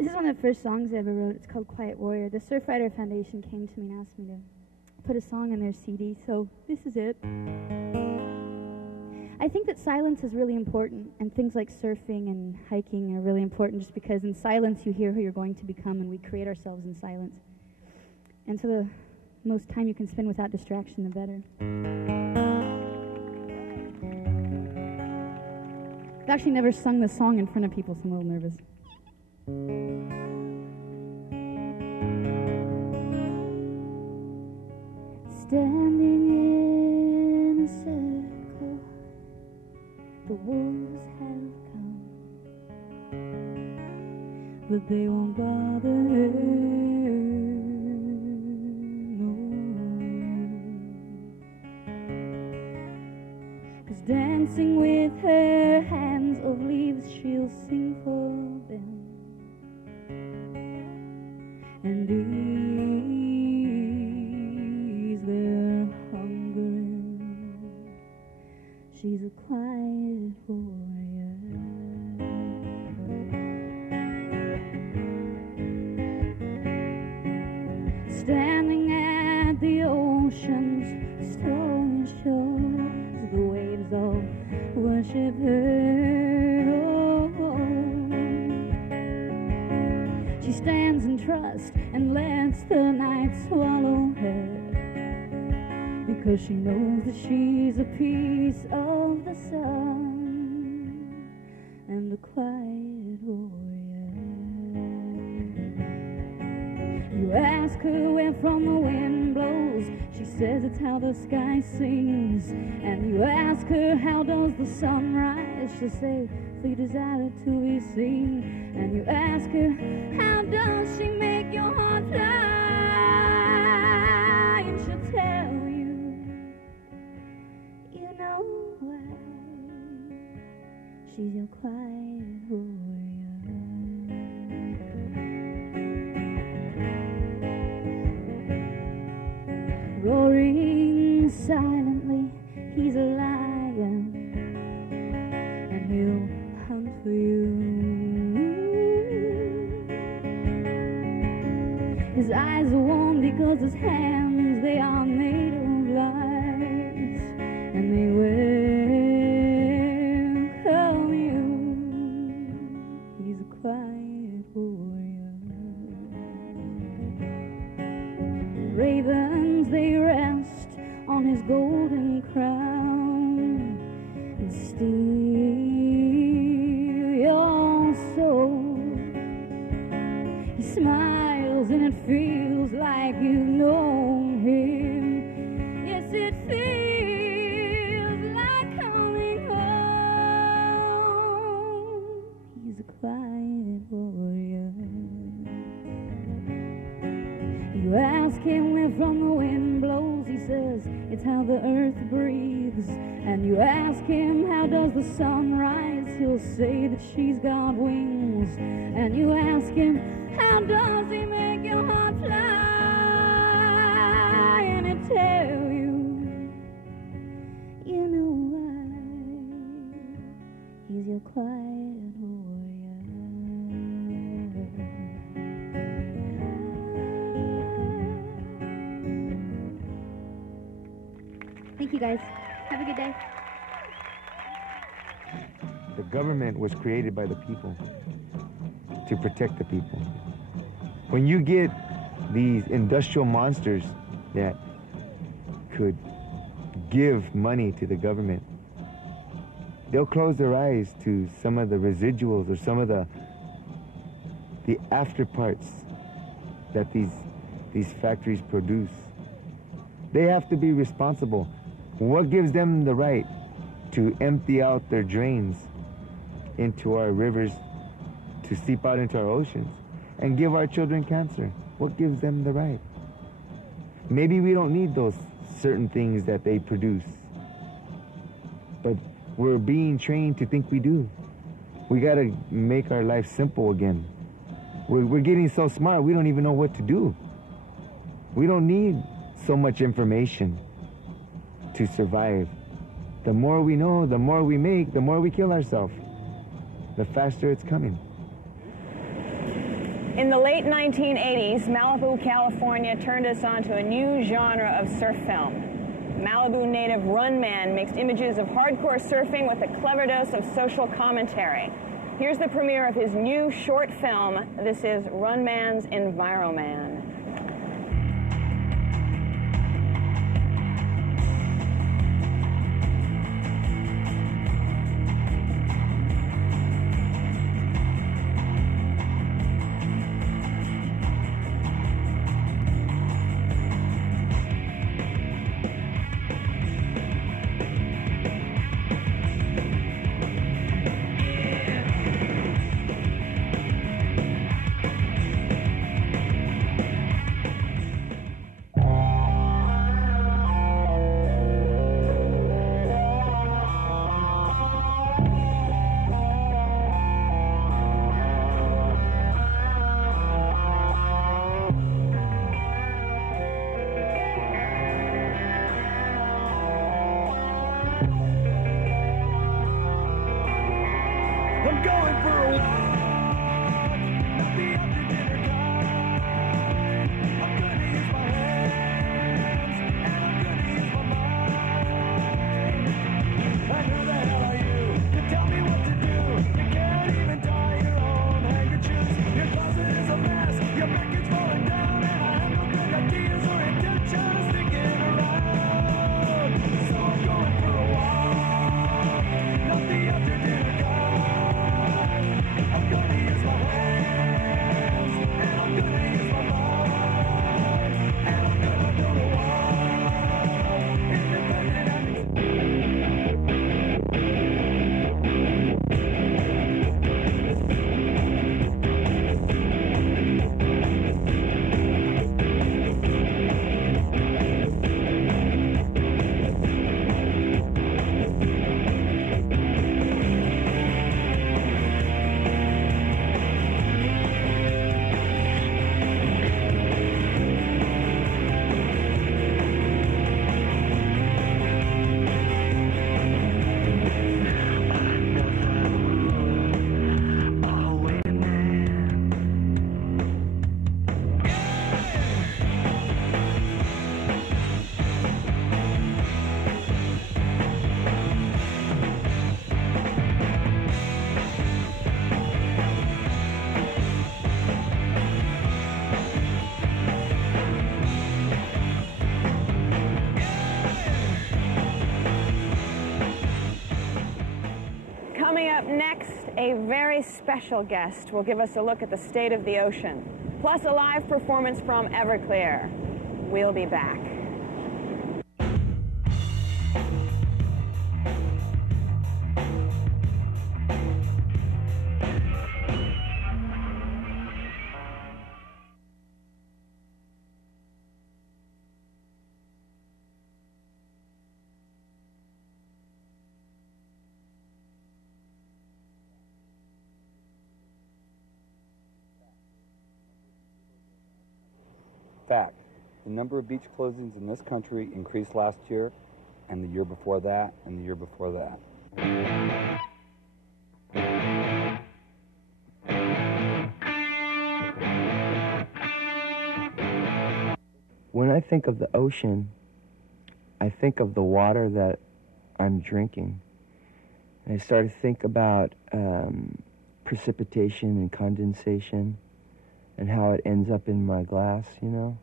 This is one of the first songs I ever wrote. It's called Quiet Warrior. The Surfrider Foundation came to me and asked me to put a song in their CD, so this is it. I think that silence is really important, and things like surfing and hiking are really important just because in silence you hear who you're going to become, and we create ourselves in silence. And so the most time you can spend without distraction, the better. I've actually never sung this song in front of people, so I'm a little nervous. Standing in a circle, the wolves have come, but they won't bother her no more. 'Cause dancing with her hands of leaves, she'll sing for them and ease their hunger. She's a quiet warrior. Standing at the ocean's stormy shores, the waves all worship her. Oh. She stands in trust and lets the night swallow her, because she knows that she's a piece of the sun and the quiet warrior. You ask her where from the wind blows, she says it's how the sky sings. And you ask her how does the sun rise, she'll say the desire to be seen. And you ask her how does she make your heart fly, and she'll tell you, you know why. She's your quiet warrior. Roaring silently, he's a lion, and he'll hunt for you. His eyes are warm because his hands, they are made of light, and they welcome you. He's a quiet warrior. Ravens, they rest on his golden crown and steal your soul. He smiles and it feels like you've known him. Yes, it feels like coming home. He's a quiet warrior. You ask him where from the wind blows, he says it's how the earth breathes. And you ask him how does the sun rise, he'll say that she's got wings. And you ask him how does he make your heart fly, and he'll tell you, you know why. He's your quiet warrior. Thank you, guys. Have a good day. The government was created by the people to protect the people. When you get these industrial monsters that could give money to the government, they'll close their eyes to some of the residuals or some of the after parts that these factories produce. They have to be responsible. What gives them the right to empty out their drains into our rivers, to seep out into our oceans, and give our children cancer? What gives them the right? Maybe we don't need those certain things that they produce, but we're being trained to think we do. We gotta make our life simple again. We're getting so smart, we don't even know what to do. We don't need so much information to survive. The more we know, the more we make, the more we kill ourselves, the faster it's coming. In the late 1980s, Malibu, California turned us onto a new genre of surf film. Malibu native Run Man mixed images of hardcore surfing with a clever dose of social commentary. Here's the premiere of his new short film. This is Run Man's Enviroman. I'm going for a walk, not the after dinner kind. I'm gonna use my hands, and I'm gonna use my mind. And who the hell are you to tell me what to do? You can't even tie your own handkerchiefs. Your closet is a mess, your back is falling down, and I have no good ideas or intention of sticking around. So I'm going for a walk, not the after dinner kind. I'm gonna use my hands, and I'm gonna use my mind, and I'm gonna build a wall, independent and Coming up next, a very special guest will give us a look at the state of the ocean, plus a live performance from Everclear. We'll be back. Fact, the number of beach closings in this country increased last year, and the year before that, and the year before that. When I think of the ocean, I think of the water that I'm drinking. And I start to think about precipitation and condensation and how it ends up in my glass, you know.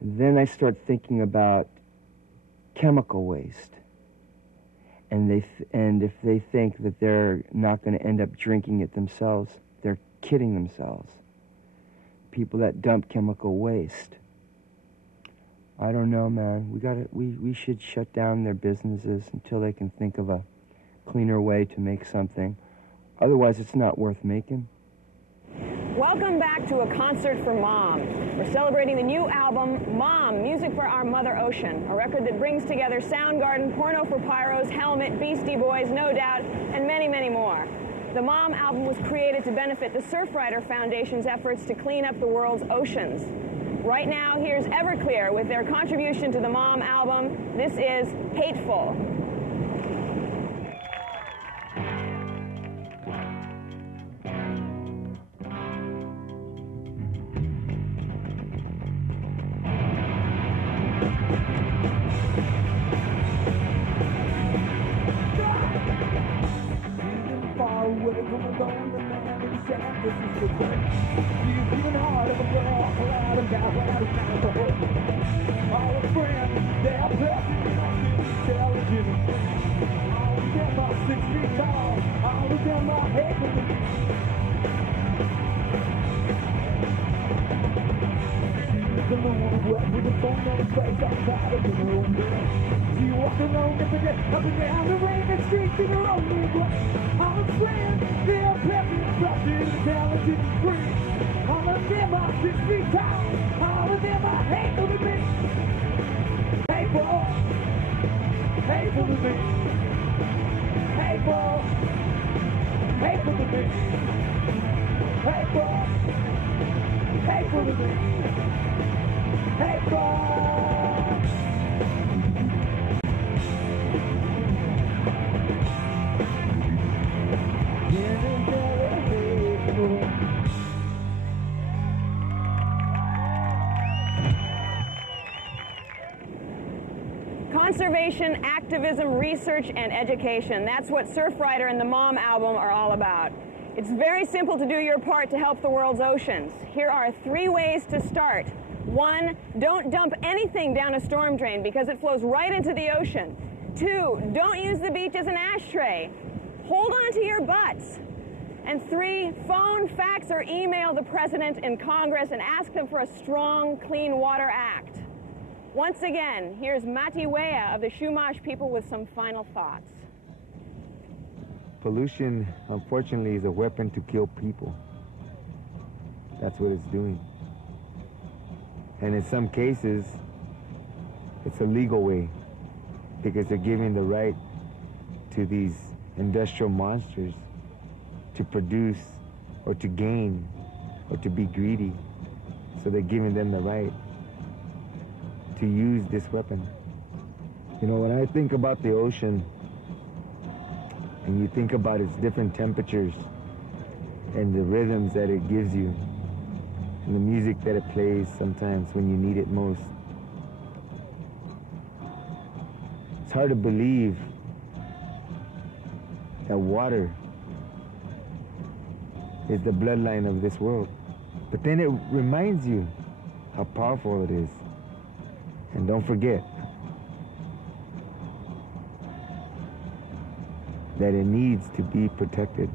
And then I start thinking about chemical waste. And if they think that they're not going to end up drinking it themselves, they're kidding themselves. People that dump chemical waste. I don't know, man. We should shut down their businesses until they can think of a cleaner way to make something. Otherwise, it's not worth making. Welcome back to A Concert for Mom. We're celebrating the new album, Mom, Music for Our Mother Ocean, a record that brings together Soundgarden, Porno for Pyros, Helmet, Beastie Boys, No Doubt, and many, many more. The Mom album was created to benefit the Surfrider Foundation's efforts to clean up the world's oceans. Right now, here's Everclear with their contribution to the Mom album. This is Hateful. the break. She's even hard of a girl, loud and down, loud and down the hook. All her friends, they're perfect, intelligent. All of them are 6 feet tall, all of them are heavy. She's the moon, wet with a phone on her face, outside of her own bed. She walked alone every day, up and down the rainy streets in her own new way. All her friends, they're perfect, intelligent, and free. All of them are 6 feet tall, all of them are hateful to me. Hateful, hateful to me. Hateful, hateful to me. Hateful, hateful to me. Hateful. Conservation, activism, research, and education. That's what Surfrider and the Mom album are all about. It's very simple to do your part to help the world's oceans. Here are 3 ways to start. 1, don't dump anything down a storm drain because it flows right into the ocean. 2, don't use the beach as an ashtray. Hold on to your butts. And 3, phone, fax, or email the President and Congress and ask them for a strong Clean Water Act. Once again, here's Mati Wea of the Chumash people with some final thoughts. Pollution, unfortunately, is a weapon to kill people. That's what it's doing. And in some cases, it's a legal way because they're giving the right to these industrial monsters to produce or to gain or to be greedy. So they're giving them the right to use this weapon. You know, when I think about the ocean and you think about its different temperatures and the rhythms that it gives you and the music that it plays sometimes when you need it most, it's hard to believe that water is the bloodline of this world. But then it reminds you how powerful it is. And don't forget that it needs to be protected.